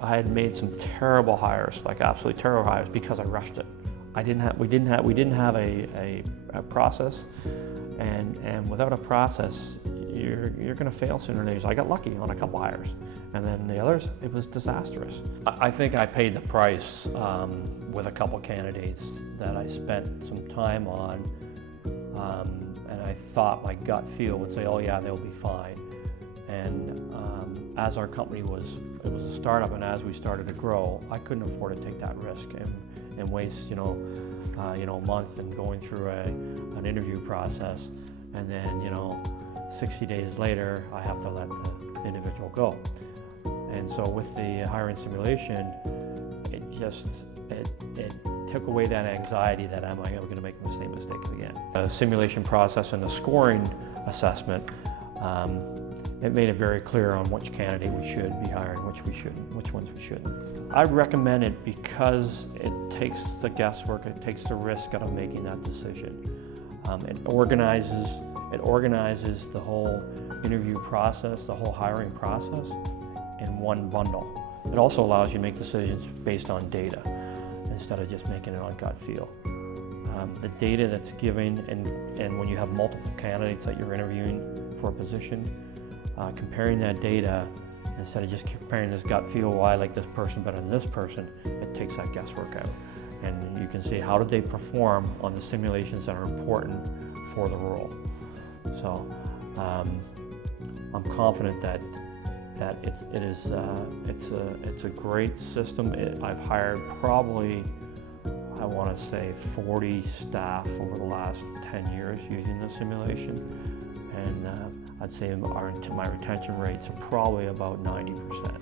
I had made some terrible hires, like absolutely terrible hires, because I rushed it. We didn't have a process, and without a process, you're going to fail sooner or later. So I got lucky on a couple hires, and then the others, it was disastrous. I think I paid the price with a couple candidates that I spent some time on, and I thought my gut feel would say, oh yeah, they'll be fine. And as our company was a startup, and as we started to grow, I couldn't afford to take that risk and waste a month and going through an interview process, and then 60 days later I have to let the individual go. And so with the hiring simulation, it took away that anxiety that am I ever going to make the same mistakes again. The simulation process and the scoring assessment, it made it very clear on which candidate we should be hiring, which we shouldn't, which ones we shouldn't. I recommend it because it takes the guesswork, it takes the risk out of making that decision. It organizes the whole interview process, the whole hiring process in one bundle. It also allows you to make decisions based on data instead of just making it on gut feel. The data that's given, and when you have multiple candidates that you're interviewing for a position, comparing that data instead of just comparing this gut feel, well, I like this person better than this person, it takes that guesswork out. And you can see how did they perform on the simulations that are important for the role. So I'm confident that it's a great system. I've hired probably, I want to say 40 staff over the last 10 years using the simulation, and I'd say my retention rates are probably about 90%.